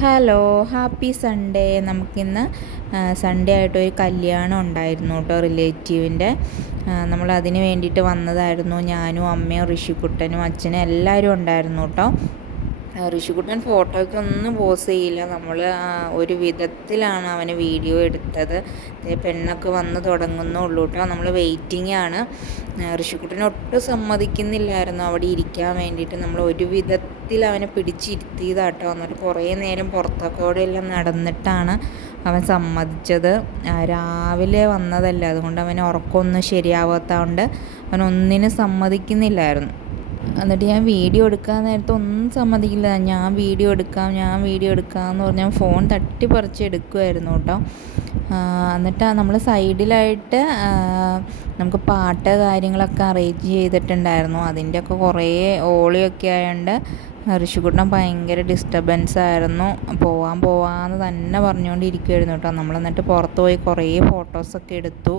Hello, happy Sunday. നമുക്കിന്ന് Sunday ആയിട്ടൊരു കല്യാണം ഉണ്ടായിരുന്നു കേട്ടോ, റിലേറ്റീവിൻ്റെ. നമ്മൾ അതിന് വേണ്ടിയിട്ട് വന്നതായിരുന്നു. ഞാനും അമ്മയും ഋഷിക്കുട്ടനും അച്ഛനും എല്ലാവരും ഉണ്ടായിരുന്നു കേട്ടോ. ഋഷിക്കുട്ടൻ ഫോട്ടോയ്ക്കൊന്നും പോസ് ചെയ്യില്ല. നമ്മൾ ഒരു വിധത്തിലാണ് അവന് വീഡിയോ എടുത്തത്. പെണ്ണൊക്കെ വന്ന് തുടങ്ങുന്നുള്ളൂ കേട്ടോ. നമ്മൾ വെയിറ്റിംഗ് ആണ്. ഋഷിക്കുട്ടൻ ഒട്ടും സമ്മതിക്കുന്നില്ലായിരുന്നു അവിടെ ഇരിക്കാൻ വേണ്ടിയിട്ട്. നമ്മൾ ഒരു വിധത്തിൽ അവനെ പിടിച്ചിരുത്തിയതാട്ടോ. എന്നിട്ട് കുറേ നേരം പുറത്തൊക്കെ എല്ലാം നടന്നിട്ടാണ് അവൻ സമ്മതിച്ചത്. രാവിലെ വന്നതല്ല, അതുകൊണ്ട് അവന് ഉറക്കമൊന്നും ശരിയാവാത്തതുകൊണ്ട് അവനൊന്നിനും സമ്മതിക്കുന്നില്ലായിരുന്നു. എന്നിട്ട് ഞാൻ വീഡിയോ എടുക്കാൻ നേരത്തെ ഒന്നും സമ്മതിക്കില്ല. ഞാൻ വീഡിയോ എടുക്കാം എന്ന് പറഞ്ഞാൽ ഫോൺ തട്ടിപ്പറിച്ച് എടുക്കുമായിരുന്നു കേട്ടോ. എന്നിട്ട് നമ്മൾ സൈഡിലായിട്ട് നമുക്ക് പാട്ട് കാര്യങ്ങളൊക്കെ അറേഞ്ച് ചെയ്തിട്ടുണ്ടായിരുന്നു. അതിൻ്റെയൊക്കെ കുറേ ഓളിയൊക്കെ ആയതുകൊണ്ട് ഋഷിക്കുട്ടൻ ഭയങ്കര ഡിസ്റ്റർബൻസ് ആയിരുന്നു. പോവാമെന്ന് തന്നെ പറഞ്ഞുകൊണ്ടിരിക്കുമായിരുന്നു കേട്ടോ. നമ്മൾ എന്നിട്ട് പുറത്ത് പോയി കുറേ ഫോട്ടോസൊക്കെ എടുത്തു.